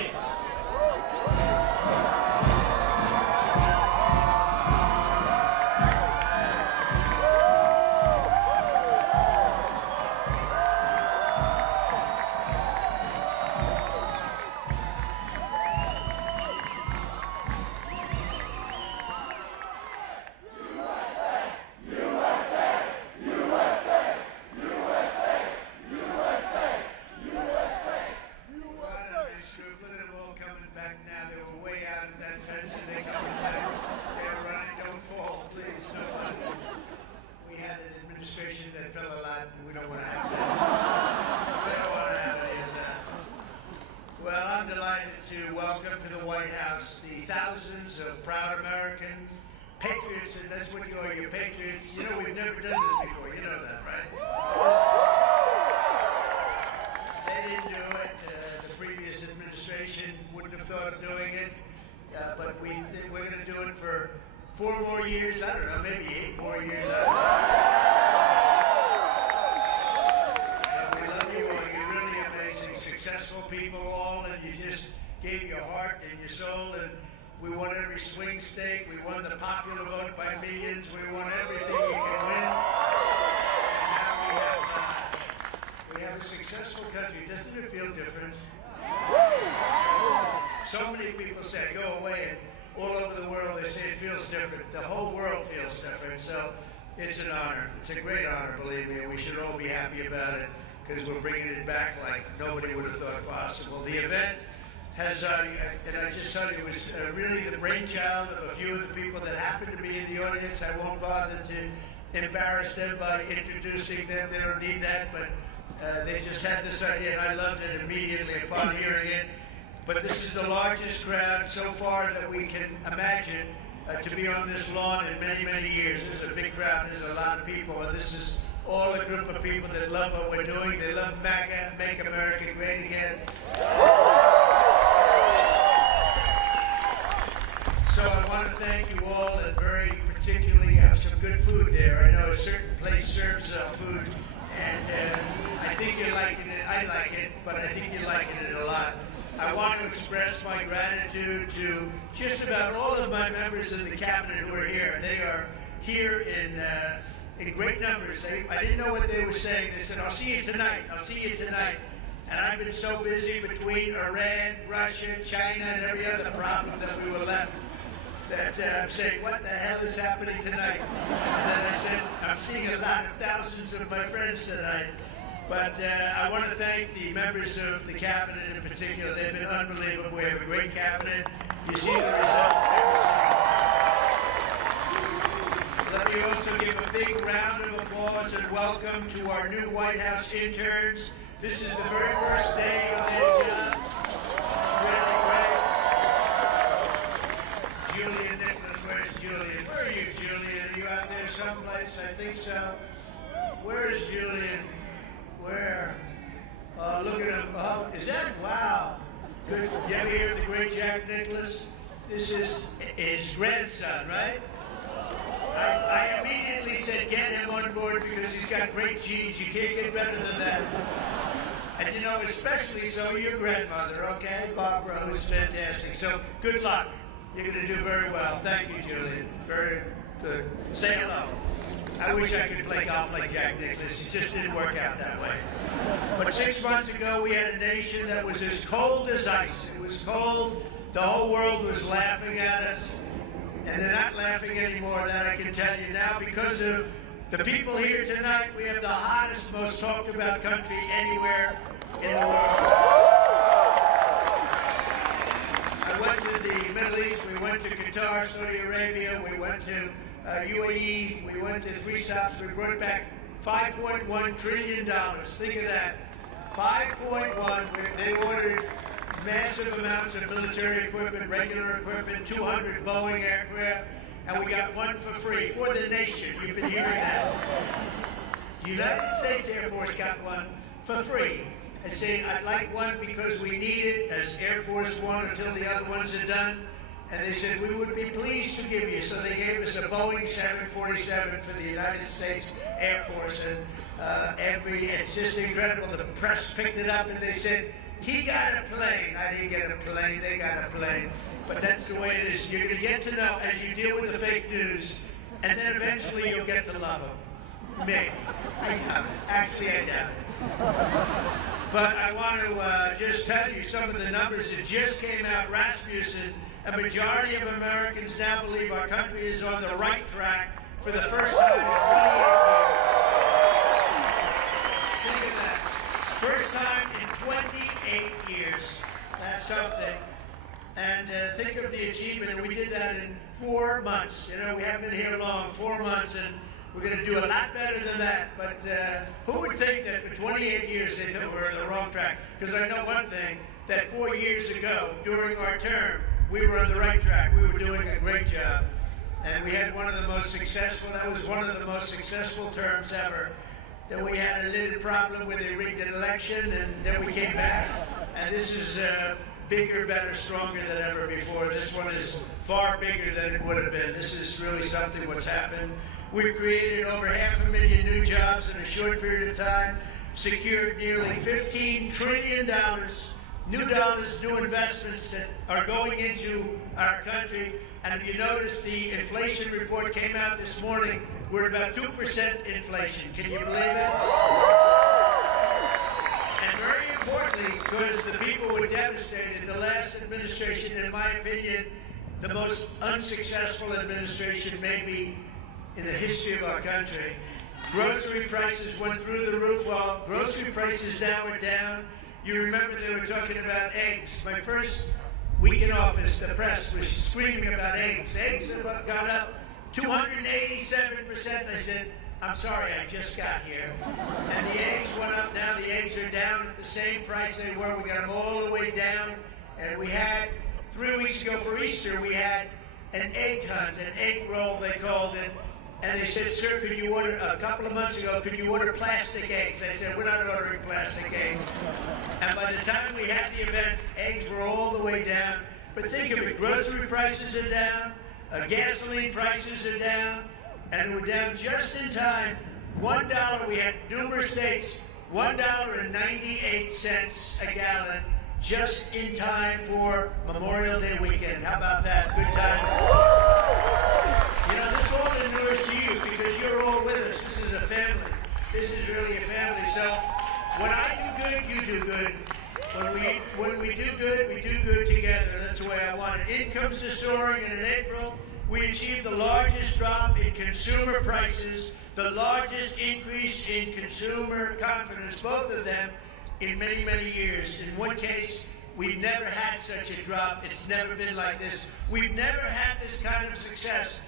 States. That fell a lot, and we don't want to have that. We don't want to have any of that. Well, I'm delighted to welcome to the White House the thousands of proud American patriots, and that's what you are, you're patriots. You know, we've never done this before. You know that, right? They didn't do it. The previous administration wouldn't have thought of doing it, but we're going to do it for 4 more years. I don't know, maybe 8 more years. I don't know. Successful people all, and you just gave your heart and your soul, and we won every swing state, we won the popular vote by millions, we won everything you can win, and now we have a successful country. Doesn't it feel different? So many people say, go away, and all over the world they say it feels different. The whole world feels different, so it's an honor. It's a great honor, believe me, and we should all be happy about it, because we're bringing it back like nobody would have thought possible. The event has, and I just tell you, it was really the brainchild of a few of the people that happen to be in the audience. I won't bother to embarrass them by introducing them. They don't need that, but they just had this idea, and I loved it immediately upon hearing it. But this is the largest crowd so far that we can imagine to be on this lawn in many, many years. There's a big crowd, there's a lot of people, and this is all a group of people that love what we're doing. They love MAGA, Make America Great Again. So I want to thank you all, and very particularly have some good food there. I know a certain place serves food, and I think you're liking it. I like it, but I think you're liking it a lot. I want to express my gratitude to just about all of my members of the cabinet who are here. They are here in great numbers. I didn't know what they were saying. They said, I'll see you tonight. I'll see you tonight. And I've been so busy between Iran, Russia, China, and every other problem that we were left that I'm saying, what the hell is happening tonight? And then I said, I'm seeing a lot of thousands of my friends tonight. But I want to thank the members of the cabinet in particular. They've been unbelievable. We have a great cabinet. You see the results every single. Let me also give a big round of applause and welcome to our new White House interns. This is the very first day of their job. Really great. Julian Nicholas, where's Julian? Where are you, Julian? Are you out there someplace? I think so. Where's Julian? Where? Look at him. Oh, is that? Wow. Good. You ever hear of the great Jack Nicklaus? This is his grandson, right? I immediately said, get him on board because he's got great genes. You can't get better than that. And you know, especially so your grandmother, okay? Barbara, who's fantastic. So good luck. You're going to do very well. Thank you, Julian. Very good. Say hello. I wish I could play golf like Jack Nicklaus. It just didn't work out that way. But 6 months ago, we had a nation that was as cold as ice. It was cold. The whole world was laughing at us. And they're not laughing anymore, that I can tell you now, because of the people here tonight. We have the hottest, most talked about country anywhere in the world. I went to the Middle East, we went to Qatar, Saudi Arabia, we went to UAE, we went to 3 stops, we brought back $5.1 trillion. Think of that. 5.1, they ordered massive amounts of military equipment, regular equipment, 200 Boeing aircraft, and we got one for free for the nation. You've been hearing that. The United States Air Force got one for free. I say, I'd like one because we need it as Air Force One until the other ones are done. And they said, we would be pleased to give you. So they gave us a Boeing 747 for the United States Air Force. And it's just incredible. The press picked it up and they said, he got a plane. I you get a plane, they got a plane. But that's the way it is. You're going to get to know as you deal with the fake news, and then eventually you'll get to love them. Maybe. I doubt it. Actually, I doubt it. But I want to just tell you some of the numbers that just came out. Rasmussen, a majority of Americans now believe our country is on the right track for the first time in 28 years. Think of that. First time in 28 years. That's something. And think of the achievement. And we did that in 4 months. You know, we haven't been here long, 4 months, and we're going to do a lot better than that. But who would think that for 28 years they thought we were on the wrong track? Because I know one thing, that 4 years ago, during our term, we were on the right track. We were doing a great job. And we had one of the most successful, that was one of the most successful terms ever. Then we had a little problem with a rigged election, and then we came back. And this is bigger, better, stronger than ever before. This one is far bigger than it would have been. This is really something what's happened. We've created over 500,000 new jobs in a short period of time, secured nearly $15 trillion, new investments that are going into our country. And if you notice, the inflation report came out this morning. We're at about 2% inflation. Can you believe it? And very importantly, because the people were devastated, the last administration, in my opinion, the most unsuccessful administration maybe in the history of our country. Grocery prices went through the roof. While grocery prices now are down, you remember they were talking about eggs. My first week in office, the press was screaming about eggs. Eggs have gone up 287%. I said, I'm sorry, I just got here. And the eggs went up. Now the eggs are down at the same price they were. We got them all the way down. And we had, 3 weeks ago for Easter, we had an egg hunt, an egg roll they called it. And they said, sir, could you order, a couple of months ago, could you order plastic eggs? I said, we're not ordering plastic eggs. And by the time we had the event, eggs were all the way down. But think of it, grocery prices are down, gasoline prices are down, and we're down just in time. $1, we had numerous states, $1.98 a gallon, just in time for Memorial Day weekend. How about that? Good time. You know, this all endures to you because you're all with us. This is a family. This is really a family. So when I do good, you do good. When we do good, we do good together. That's the way I want it. Incomes are soaring, and in April, we achieved the largest drop in consumer prices, the largest increase in consumer confidence, both of them, in many, many years. In one case, we've never had such a drop. It's never been like this. We've never had this kind of success.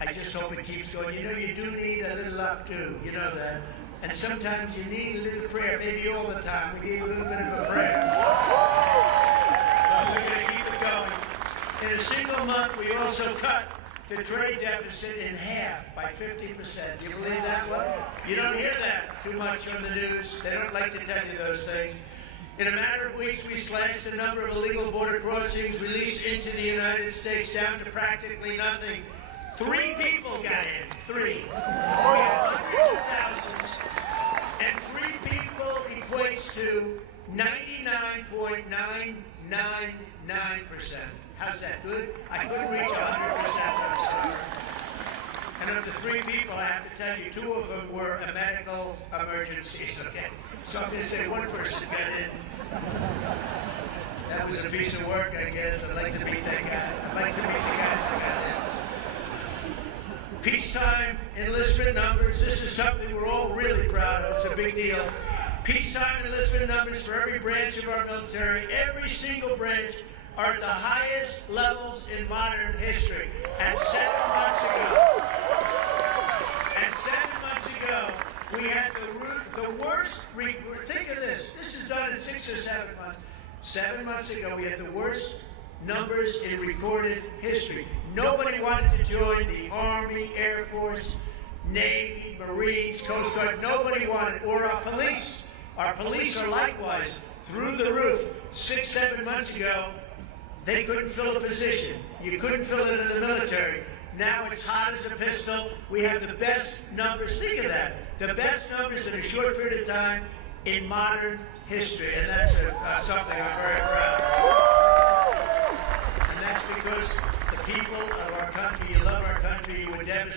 I just hope it keeps going. You know, you do need a little luck, too. You know that. And sometimes you need a little prayer. Maybe all the time. We need a little bit of a prayer. But we're going to keep it going. In a single month, we also cut the trade deficit in half by 50%. Do you believe that one? You don't hear that too much on the news. They don't like to tell you those things. In a matter of weeks, we slashed the number of illegal border crossings released into the United States down to practically nothing. 3 people got in. 3. We had hundreds of thousands. And 3 people equates to 99.999%. How's that, good? I couldn't reach 100%, I'm sorry. And of the 3 people, I have to tell you, 2 of them were a medical emergencies, okay? So I'm going to say 1 person got in. That was a piece of work, I guess. I'd like to meet that guy. I'd like to meet the guy that got in. Peacetime enlistment numbers. This is something we're all really proud of. It's a big deal. Peacetime enlistment numbers for every branch of our military, every single branch, are at the highest levels in modern history. And 7 months ago, we had the worst, think of this, this is done in 6 or 7 months. 7 months ago, we had the worst numbers in recorded history. Nobody wanted to join the Army, Air Force, Navy, Marines, Coast Guard. Nobody wanted, or our police. Our police are likewise through the roof. 6, 7 months ago, they couldn't fill a position. You couldn't fill it in the military. Now it's hot as a pistol. We have the best numbers. Think of that. The best numbers in a short period of time in modern history. And that's something I'm very proud of.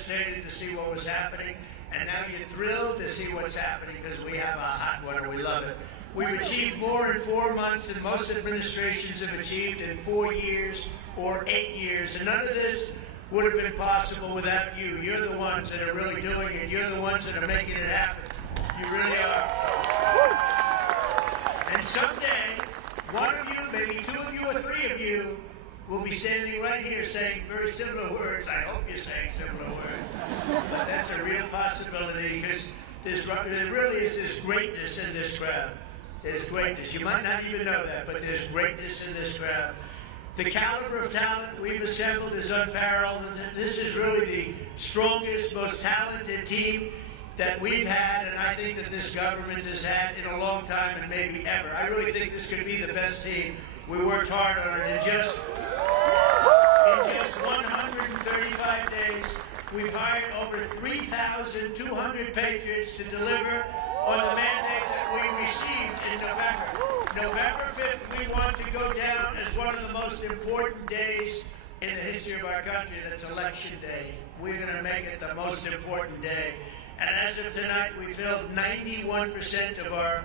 devastated to see what was happening, and now you're thrilled to see what's happening because we have a hot one and we love it. We've achieved more in 4 months than most administrations have achieved in 4 years or 8 years, and none of this would have been possible without you. You're the ones that are really doing it. You're the ones that are making it happen. You really are. And someday, one of you, maybe 2 of you or 3 of you, will be standing right here saying very similar words. I hope you're saying similar words. But that's a real possibility because there really is this greatness in this crowd. There's greatness. You might not even know that, but there's greatness in this crowd. The caliber of talent we've assembled is unparalleled. This is really the strongest, most talented team that we've had, and I think that this government has had in a long time and maybe ever. I really think this could be the best team. We worked hard on it. In just 135 days, we've hired over 3,200 patriots to deliver on the mandate that we received in November. November 5th, we want to go down as one of the most important days in the history of our country. That's Election Day. We're going to make it the most important day. And as of tonight, we filled 91% of our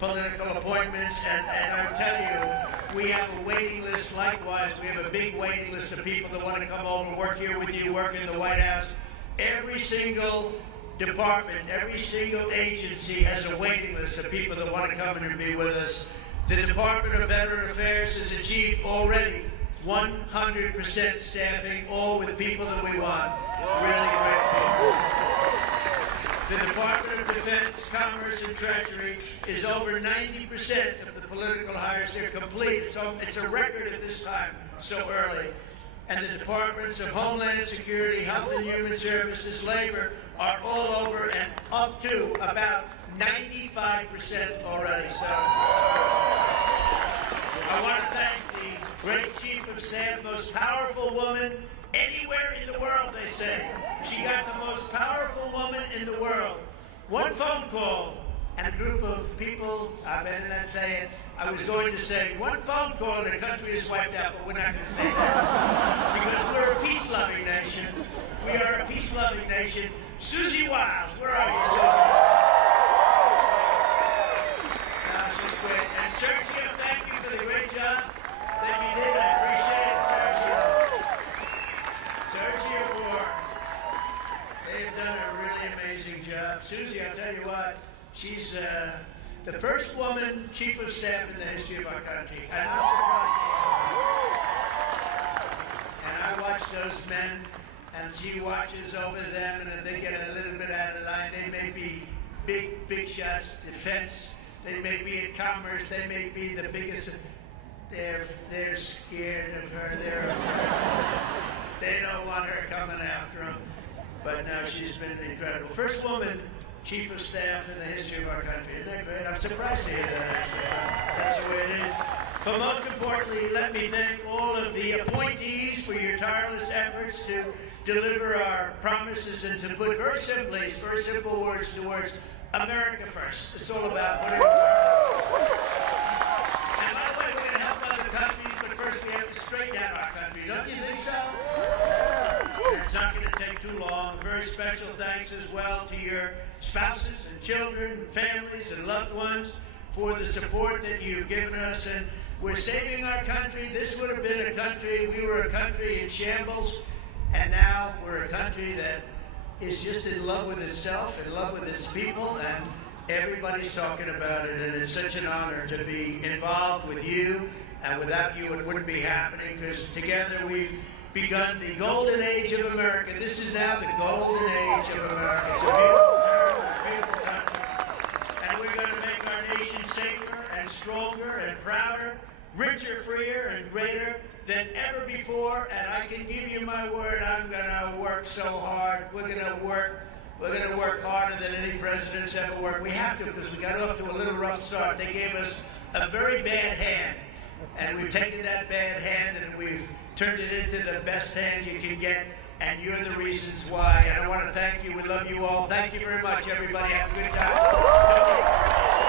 political appointments, and I'll tell you, we have a waiting list likewise. We have a big waiting list of people that want to come over, work here with you, work in the White House. Every single department, every single agency has a waiting list of people that want to come in and be with us. The Department of Veteran Affairs has achieved already 100% staffing, all with people that we want. Really great people. The Department of Defense, Commerce, and Treasury is over 90% of the political hires. They're complete. It's a record at this time, so early. And the Departments of Homeland Security, Health and Human Services, Labor are all over and up to about 95% already. So I want to thank the great Chief of Staff, most powerful woman anywhere in the world, they say. She got the most powerful woman in the world. One phone call and a group of people, I better not say it, I was going to say one phone call and the country is wiped out, but we're not going to say that. Because we're a peace-loving nation. We are a peace-loving nation. Susie Wiles, where are you, Susie? She's great. And Sergio, thank you for the great job that you did. I appreciate it, Sergio. Sergio Moore. They have done a really amazing job. Susie, I'll tell you what, she's the first woman chief of staff in the history of our country. And I'm surprised. And I watch those men, and she watches over them, and if they get a little bit out of line, they may be big shots, defense, they may be in commerce, they may be the biggest. They're scared of her. They're afraid. They don't want her coming after them. But now she's been incredible. First woman chief of staff in the history of our country. Isn't that great? I'm surprised to hear that, actually. That's the way it is. But most importantly, let me thank all of the appointees for your tireless efforts to deliver our promises and to put very simple words towards America first. It's all about whatever. And by the way, we're going to help other countries, but first we have to straighten out our country. Don't you think so? It's not going to take too long. Very special thanks as well to your spouses and children, families and loved ones for the support that you've given us. And we're saving our country. This would have been a country, we were a country in shambles, and now we're a country that is just in love with itself, in love with its people, and everybody's talking about it. And it's such an honor to be involved with you, and without you it wouldn't be happening, because together we've begun the golden age of America. This is now the golden age of America. It's a beautiful country. And we're going to make our nation safer and stronger and prouder, richer, freer, and greater than ever before. And I can give you my word, I'm going to work so hard. We're going to work harder than any president's ever worked. We have to, because we got off to a little rough start. They gave us a very bad hand. And we've taken that bad hand and we've turned it into the best hand you can get, and you're the reasons why. And I want to thank you. We love you all. Thank you very much, everybody. Have a good time.